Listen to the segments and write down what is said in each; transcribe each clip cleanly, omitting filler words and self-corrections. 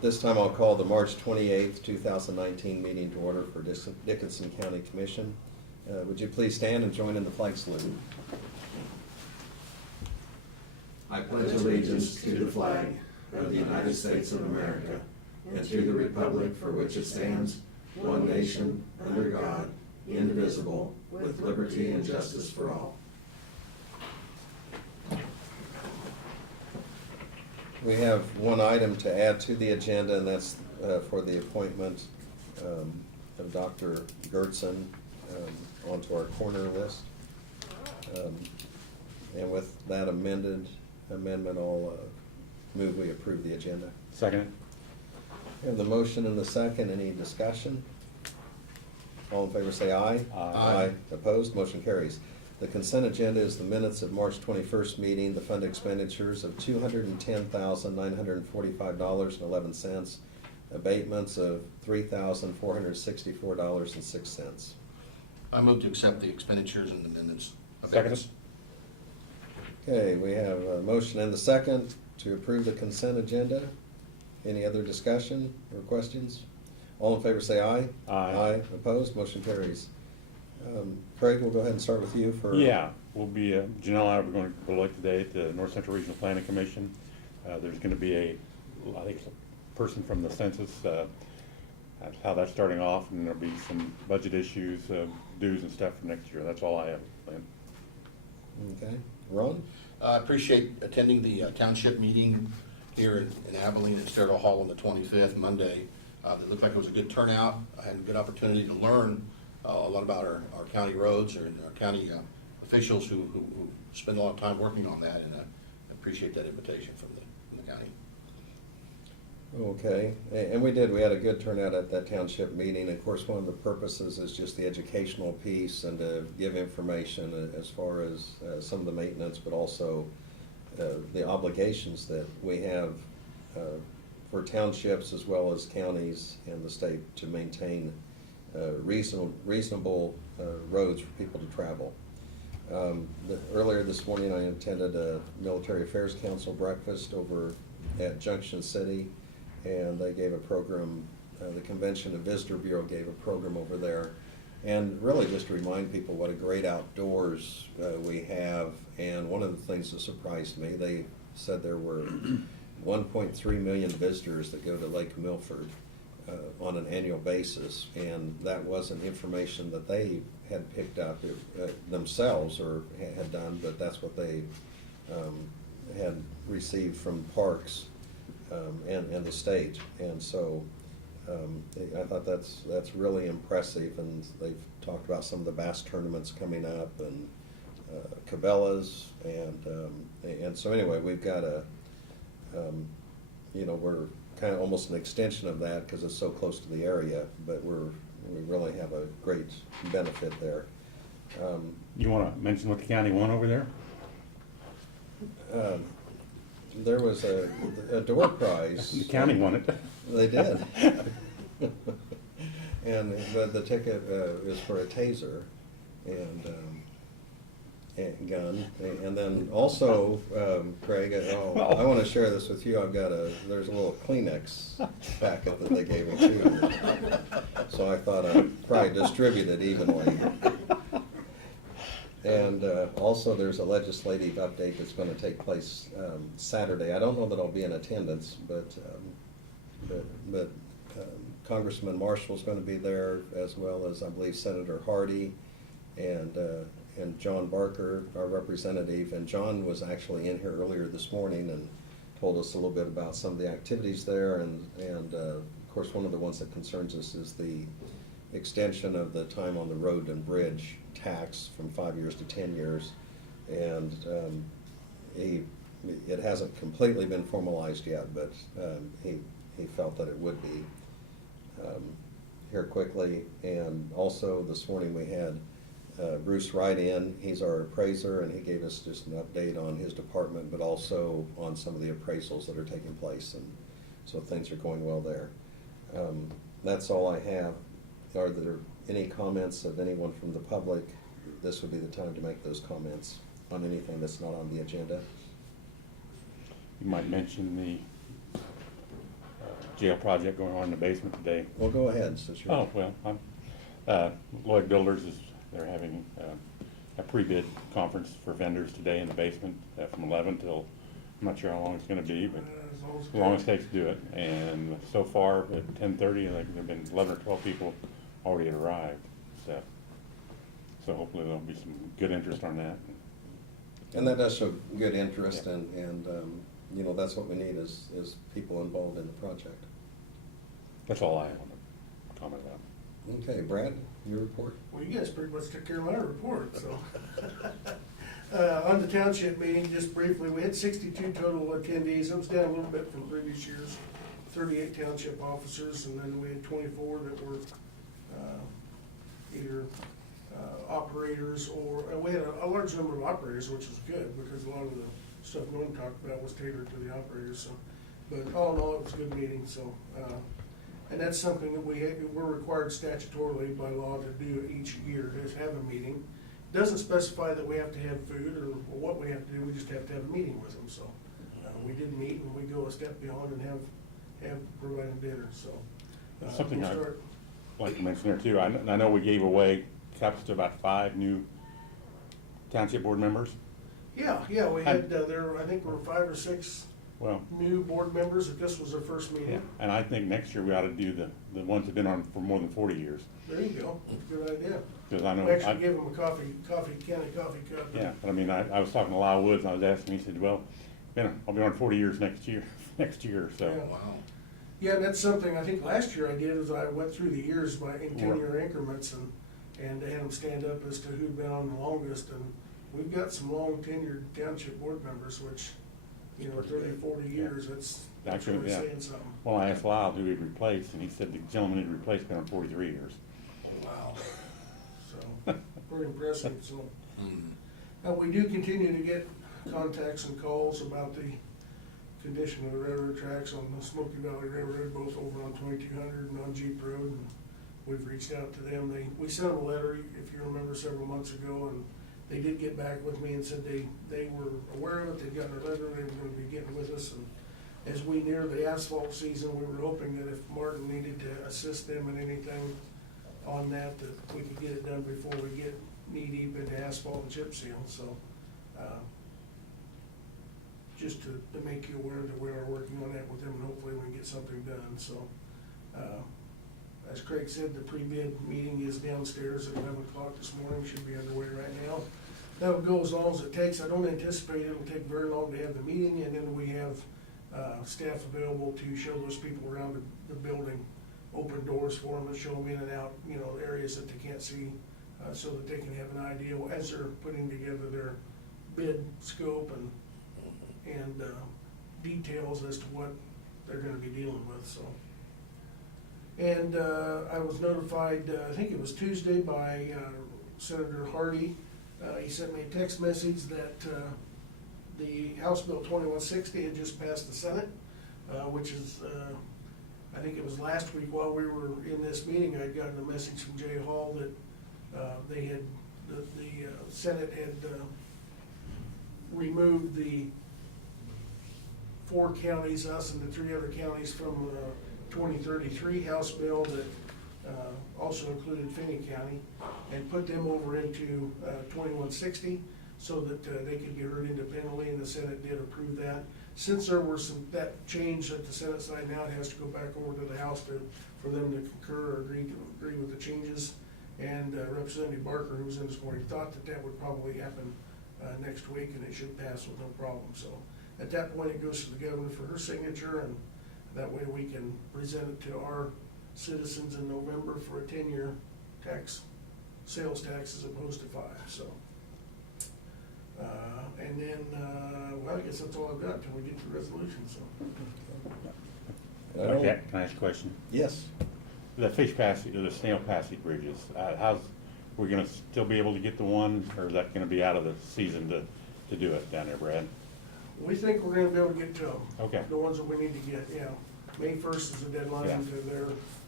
At this time, I'll call the March 28th, 2019 meeting to order for Dickinson County Commission. Would you please stand and join in the flag salute? I pledge allegiance to the flag of the United States of America and to the republic for which it stands, one nation, under God, indivisible, with liberty and justice for all. We have one item to add to the agenda, and that's for the appointment of Dr. Gertzen onto our corner list. And with that amendment, I'll move we approve the agenda. Second. We have the motion and the second. Any discussion? All in favor say aye. Aye. Opposed? Motion carries. The consent agenda is the minutes of March 21st meeting, the fund expenditures of $210,945.11, abatements of $3,464.06. I move to accept the expenditures and the minutes. Second. Okay, we have a motion and the second to approve the consent agenda. Any other discussion or questions? All in favor say aye. Aye. Opposed? Motion carries. Craig, we'll go ahead and start with you for... Yeah, we'll be, Janelle and I are going to elect today at the North Central Regional Planning Commission. There's going to be I think it's a person from the census, how that's starting off, and there'll be some budget issues, dues and stuff for next year. That's all I have planned. Okay. Ron? I appreciate attending the township meeting here in Abilene at Sterling Hall on the 25th, Monday. It looked like it was a good turnout. I had a good opportunity to learn a lot about our county roads and our county officials who spend a lot of time working on that, and I appreciate that invitation from the county. Okay, and we had a good turnout at that township meeting. Of course, one of the purposes is just the educational piece and to give information as far as some of the maintenance, but also the obligations that we have for townships as well as counties and the state to maintain reasonable roads for people to travel. Earlier this morning, I attended a Military Affairs Council breakfast over at Junction City, and they gave a program, the Convention and Visitor Bureau gave a program over there, and really just to remind people what a great outdoors we have. And one of the things that surprised me, they said there were 1.3 million visitors that go to Lake Milford on an annual basis, and that wasn't information that they had picked up themselves or had done, but that's what they had received from parks and the state. And so I thought that's really impressive, and they've talked about some of the bass tournaments coming up and Cabela's, and so anyway, we've got we're kind of almost an extension of that because it's so close to the area, but we really have a great benefit there. You want to mention what the county won over there? There was a door prize. The county won it. They did. But the ticket is for a taser and gun, and then also, Craig, I want to share this with you. There's a little Kleenex packet that they gave me too, so I thought I'd probably distribute it evenly. And also, there's a legislative update that's going to take place Saturday. I don't know that I'll be in attendance, but Congressman Marshall's going to be there, as well as I believe Senator Hardy and John Barker, our representative. And John was actually in here earlier this morning and told us a little bit about some of the activities there. And of course, one of the ones that concerns us is the extension of the time on the road and bridge tax from 5 years to 10 years. And it hasn't completely been formalized yet, but he felt that it would be here quickly. And also this morning we had Bruce Wright in. He's our appraiser, and he gave us just an update on his department, but also on some of the appraisals that are taking place, and so things are going well there. That's all I have. Are there any comments of anyone from the public? This would be the time to make those comments on anything that's not on the agenda. You might mention the jail project going on in the basement today. Well, go ahead, since you're. Oh, well, Lloyd Builders they're having a pre-bid conference for vendors today in the basement from 11 till, I'm not sure how long it's gonna be, but as long as it takes to do it. And so far at 10:30, I think there've been 11 or 12 people already arrived, so hopefully there'll be some good interest on that. And that does show good interest, and you know, that's what we need is people involved in the project. That's all I want to comment about. Okay, Brad, your report? Well, you guys pretty much took care of my report, so. On the township meeting, just briefly, we had 62 total attendees. It was down a little bit from previous years. 38 township officers, and then we had 24 that were either operators or, we had a large number of operators, which was good, because a lot of the stuff Norm talked about was tailored to the operators, so. But all in all, it was a good meeting, so. And that's something that we're required statutorily by law to do each year, is have a meeting. Doesn't specify that we have to have food or what we have to do, we just have to have a meeting with them, so. We did meet, and we go a step beyond and have provided dinner, so. Something we'll I'd start. like to mention there too, I know we gave away cups to about 5 new township board members. Yeah, we had, I think there were 5 or 6 Well, new board members, if this was their first yeah, meeting. and I think next year we ought to do the ones that've been on for more than 40 years. There you go, good idea. Because I know, We actually gave them a coffee cup. yeah, but I mean, I was talking to Lyle Woods, and I was asking, he said, well, I'll be on 40 years next year, so. Yeah. Wow. Yeah, and that's something, I think last year I did, is I went through the years in 10-year increments and had them stand up as to who'd been on the longest, and we've got some long tenured township board members, which, you know, 30, 40 years, that's Actually, really yeah. saying something. Well, I asked Lyle who he'd replaced, and he said the gentleman he'd replaced been on 43 years. Wow. So, pretty impressive, so. Mm. We do continue to get contacts and calls about the condition of the railroad tracks on the Smoky Valley Railroad, both over on 2200 and on Jeep Road, and we've reached out to them. We sent them a letter, if you remember, several months ago, and they did get back with me and said they were aware of it, they'd gotten our letter, they were gonna be getting with us, and as we near the asphalt season, we were hoping that if Martin needed to assist them in anything on that we could get it done before we get knee-deep into asphalt and chip seal, so, just to make you aware that we are working on that with them, and hopefully we can get something done, so. As Craig said, the pre-bid meeting is downstairs at 11 o'clock this morning, should be underway right now. That'll go as long as it takes. I don't anticipate it'll take very long to have the meeting, and then we have staff available to show those people around the building, open doors for them and show them in and out, you know, areas that they can't see, so that they can have an idea as they're putting together their bid scope and details as to what they're gonna be dealing with, so. And I was notified, I think it was Tuesday, by Senator Hardy. He sent me a text message that the House Bill 2160 had just passed the Senate, which is, I think it was last week while we were in this meeting, I'd gotten a message from Jay Hall that the Senate had removed the 4 counties, us and the 3 other counties, from 2033 House bill that also included Finney County, and put them over into 2160 so that they could be heard independently, and the Senate did approve that. Since there were that change at the Senate side, now it has to go back over to the House for them to concur or agree with the changes. And Representative Barker, who was in this morning, thought that would probably happen next week, and it should pass with no problem. So at that point, it goes to the governor for her signature, and that way we can present it to our citizens in November for a 10-year sales tax as opposed to 5, so. And then, well, I guess that's all I've got until we get to the resolution, so. Okay, can I ask a question? Yes. The fish passage, or the snail passage bridges, we're gonna still be able to get the one, or is that gonna be out of the season to do it down there, Brad? We think we're gonna be able to get to them. Okay. The ones that we need to get, yeah. May 1st is the deadline Yeah. to their.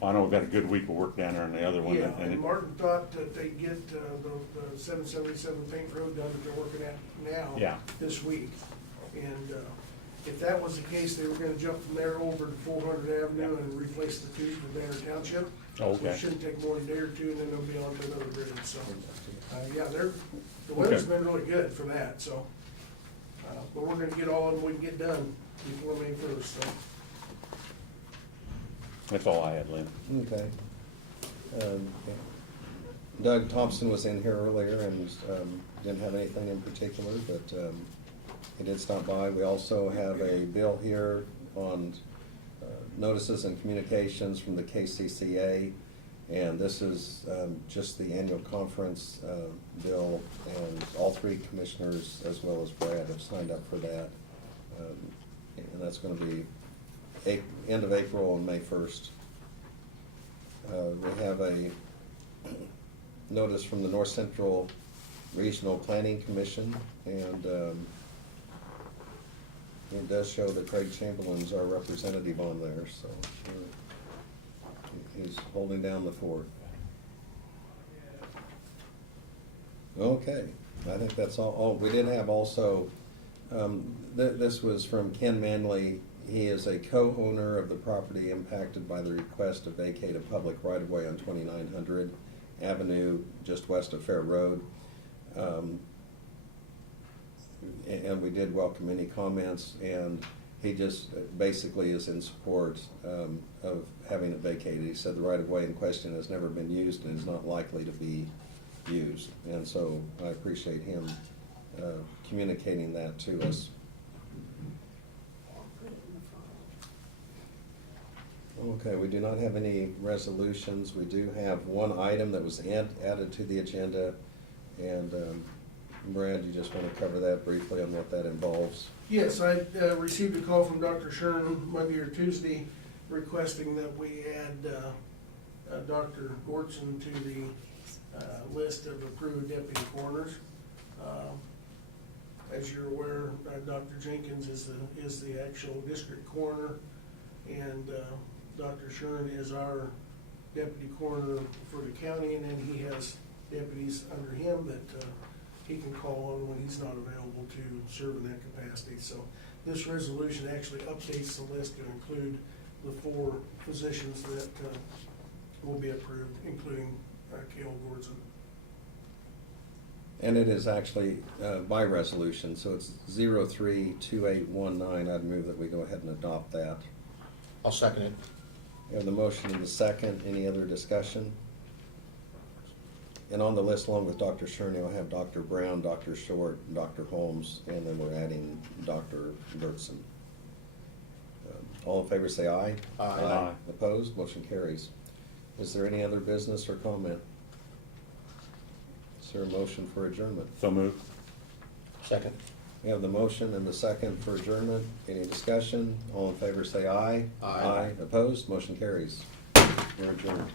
Well, I know we've got a good week of work down there on the other one. Yeah, and Martin thought that they'd get the 777 Paint Road done that they're working at now. Yeah. This week. And If that was the case, they were gonna jump from there over to 400 Avenue and replace the two for Banner Township. Oh, So okay. it shouldn't take more than a day or two, and then they'll be on to another bridge, so. Yeah, the weather's Okay. been really good for that, so. But we're gonna get all of them we can get done before May 1st, so. That's all I had, Lynn. Okay. Doug Thompson was in here earlier and didn't have anything in particular, but he did stop by. We also have a bill here on notices and communications from the KCCA, and this is just the annual conference bill, and all three commissioners, as well as Brad, have signed up for that. And that's gonna be end of April and May 1st. We have a notice from the North Central Regional Planning Commission, and it does show that Craig Chamberlain's our representative on there, so he's holding down the fort. Okay, I think that's all. Oh, we did have also, this was from Ken Manley. He is a co-owner of the property impacted by the request to vacate a public right-of-way on 2900 Avenue, just west of Fair Road. And we did welcome any comments, and he just basically is in support of having it vacated. He said the right-of-way in question has never been used and is not likely to be used. And so I appreciate him communicating that to us. Okay, we do not have any resolutions. We do have one item that was added to the agenda, and Brad, you just want to cover that briefly on what that involves? Yes, I received a call from Dr. Shern Monday or Tuesday requesting that we add Dr. Gordson to the list of approved deputy coroners. As you're aware, Dr. Jenkins is the actual district coroner, and Dr. Shern is our deputy coroner for the county, and then he has deputies under him that he can call on when he's not available to serve in that capacity. So this resolution actually updates the list to include the 4 positions that will be approved, including Cale Gordson. And it is actually by resolution, so it's 032819. I'd move that we go ahead and adopt that. I'll second it. We have the motion and the second. Any other discussion? And on the list, along with Dr. Shern, you'll have Dr. Brown, Dr. Short, Dr. Holmes, and then we're adding Dr. Bertson. All in favor say aye. Aye. Aye. Opposed? Motion carries. Is there any other business or comment? Is there a motion for adjournment? So moved. Second. We have the motion and the second for adjournment. Any discussion? All in favor say aye. Aye. Opposed? Motion carries. We're adjourned.